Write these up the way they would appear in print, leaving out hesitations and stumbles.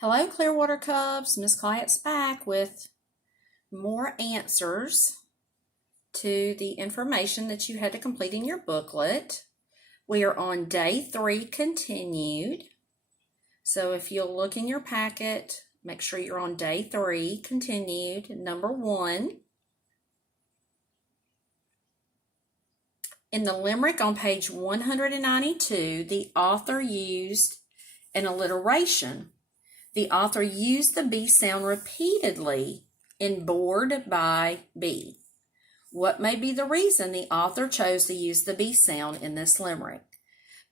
Hello, Clearwater Cubs. Miss Clyatt's back with more answers to the information that you had to complete in your booklet. We are on day 3 continued. So if you'll look in your packet, make sure you're on day 3 continued, number 1. In the limerick on page 192, the author used an alliteration. The author used the B sound repeatedly in bored by B. What may be the reason the author chose to use the B sound in this limerick?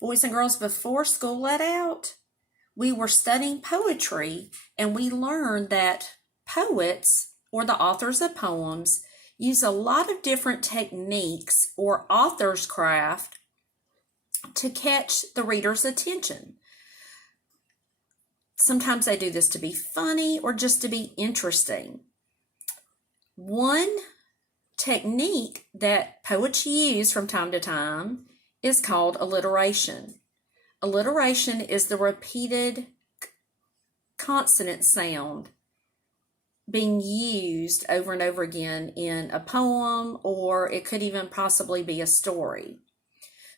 Boys and girls, before school let out, we were studying poetry, and we learned that poets, or the authors of poems, use a lot of different techniques or author's craft to catch the reader's attention. Sometimes they do this to be funny or just to be interesting. One technique that poets use from time to time is called alliteration. Alliteration is the repeated consonant sound being used over and over again in a poem, or it could even possibly be a story.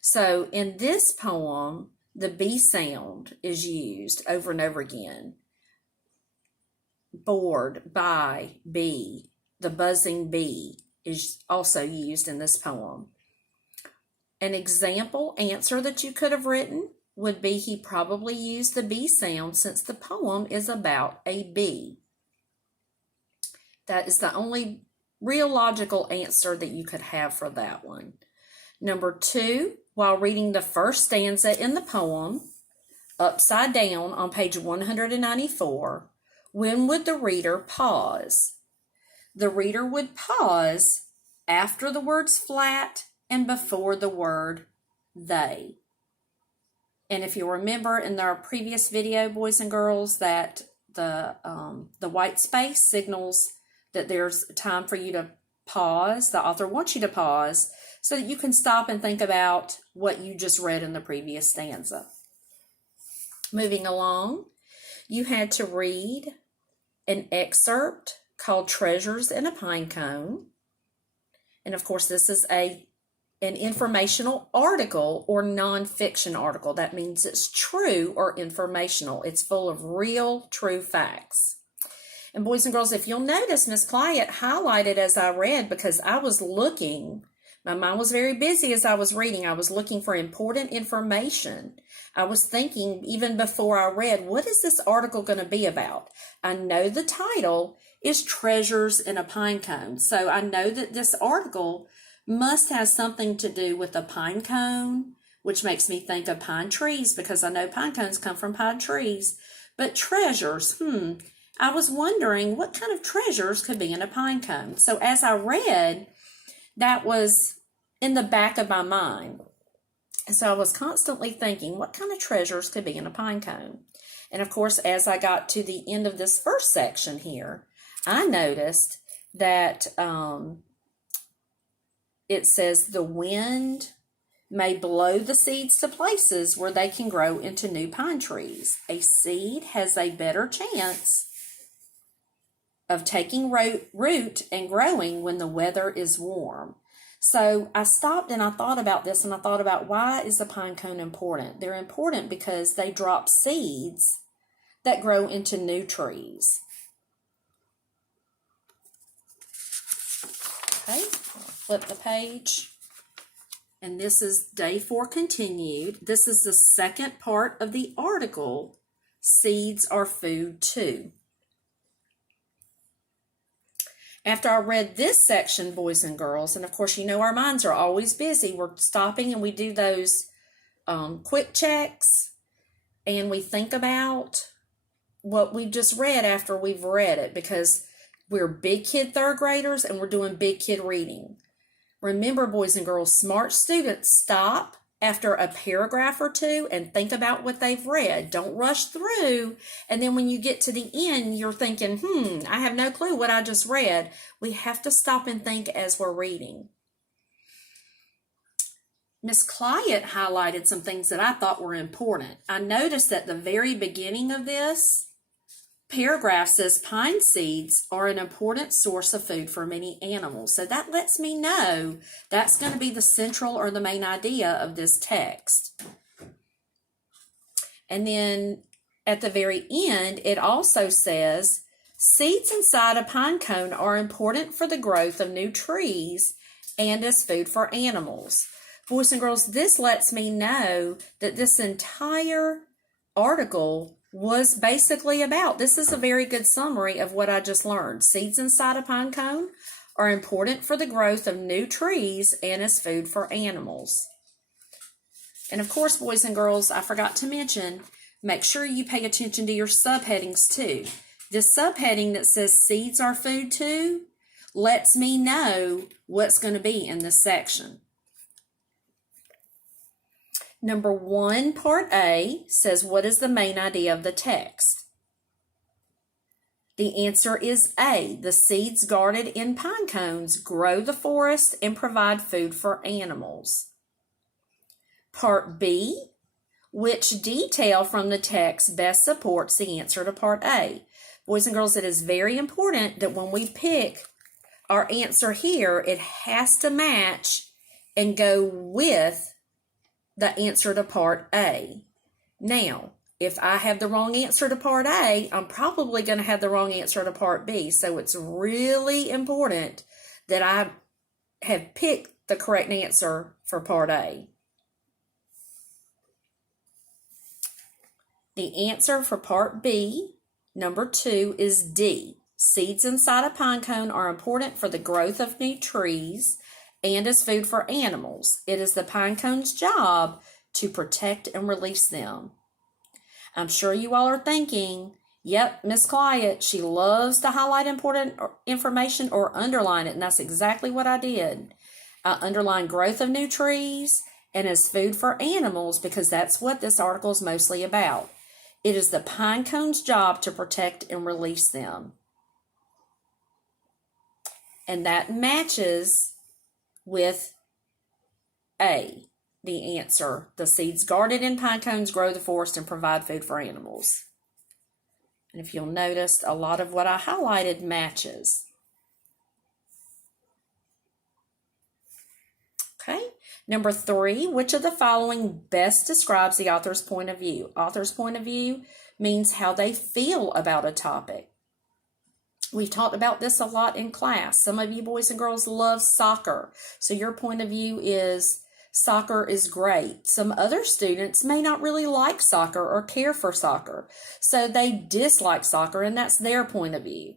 So in this poem, the B sound is used over and over again. Bored by bee. The buzzing bee is also used in this poem. An example answer that you could have written would be he probably used the B sound since the poem is about a bee. That is the only real logical answer that you could have for that one. Number 2, while reading the first stanza in the poem, upside down on page 194, when would the reader pause? The reader would pause after the words flat and before the word they. And if you remember in our previous video, boys and girls, that the white space signals that there's time for you to pause. The author wants you to pause so that you can stop and think about what you just read in the previous stanza. Moving along, you had to read an excerpt called Treasures in a Pinecone. And of course, this is an informational article or nonfiction article. That means it's true or informational. It's full of real, true facts. And boys and girls, if you'll notice, Miss Clyatt highlighted as I read because I was looking. My mind was very busy as I was reading. I was looking for important information. I was thinking even before I read, what is this article going to be about? I know the title is Treasures in a Pinecone. So I know that this article must have something to do with a pine cone, which makes me think of pine trees because I know pine cones come from pine trees. But treasures, I was wondering what kind of treasures could be in a pine cone. So as I read, that was in the back of my mind. And so I was constantly thinking, what kind of treasures could be in a pine cone? And of course, as I got to the end of this first section here, I noticed that it says the wind may blow the seeds to places where they can grow into new pine trees. A seed has a better chance of taking root and growing when the weather is warm. So I stopped and I thought about this, and I thought about, why is the pine cone important? They're important because they drop seeds that grow into new trees. Okay, flip the page. And this is day 4 continued. This is the second part of the article, Seeds Are Food Too. After I read this section, boys and girls, and of course, you know our minds are always busy. We're stopping and we do those quick checks, and we think about what we just read after we've read it, because we're big kid third graders and we're doing big kid reading. Remember, boys and girls, smart students stop after a paragraph or two and think about what they've read. Don't rush through. And then when you get to the end, you're thinking, I have no clue what I just read. We have to stop and think as we're reading. Miss Clyatt highlighted some things that I thought were important. I noticed at the very beginning of this, paragraph says pine seeds are an important source of food for many animals. So that lets me know that's going to be the central or the main idea of this text. And then at the very end, it also says seeds inside a pine cone are important for the growth of new trees and as food for animals. Boys and girls, this lets me know that this entire article was basically about, this is a very good summary of what I just learned. Seeds inside a pine cone are important for the growth of new trees and as food for animals. And of course, boys and girls, I forgot to mention, make sure you pay attention to your subheadings too. This subheading that says seeds are food too lets me know what's going to be in this section. Number 1, Part A, says, what is the main idea of the text? The answer is A. The seeds guarded in pine cones grow the forest and provide food for animals. Part B, which detail from the text best supports the answer to Part A? Boys and girls, it is very important that when we pick our answer here, it has to match and go with the answer to Part A. Now, if I have the wrong answer to Part A, I'm probably going to have the wrong answer to Part B. So it's really important that I have picked the correct answer for Part A. The answer for Part B, number 2, is D. Seeds inside a pine cone are important for the growth of new trees and as food for animals. It is the pine cone's job to protect and release them. I'm sure you all are thinking, yep, Miss Clyett, she loves to highlight important information or underline it, and that's exactly what I did. I underlined growth of new trees and as food for animals because that's what this article is mostly about. It is the pine cone's job to protect and release them. And that matches with A, the answer. The seeds guarded in pine cones grow the forest and provide food for animals. And if you'll notice, a lot of what I highlighted matches. Okay, number 3, which of the following best describes the author's point of view? Author's point of view means how they feel about a topic. We've talked about this a lot in class. Some of you boys and girls love soccer. So your point of view is soccer is great. Some other students may not really like soccer or care for soccer. So they dislike soccer, and that's their point of view.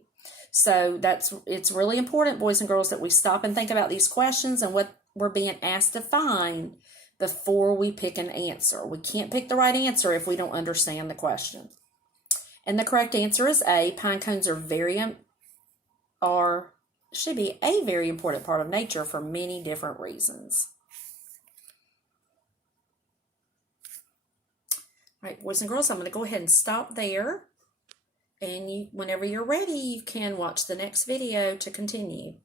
So it's really important, boys and girls, that we stop and think about these questions and what we're being asked to find before we pick an answer. We can't pick the right answer if we don't understand the question. And the correct answer is A. Pine cones should be a very important part of nature for many different reasons. All right, boys and girls, I'm going to go ahead and stop there. And whenever you're ready, you can watch the next video to continue.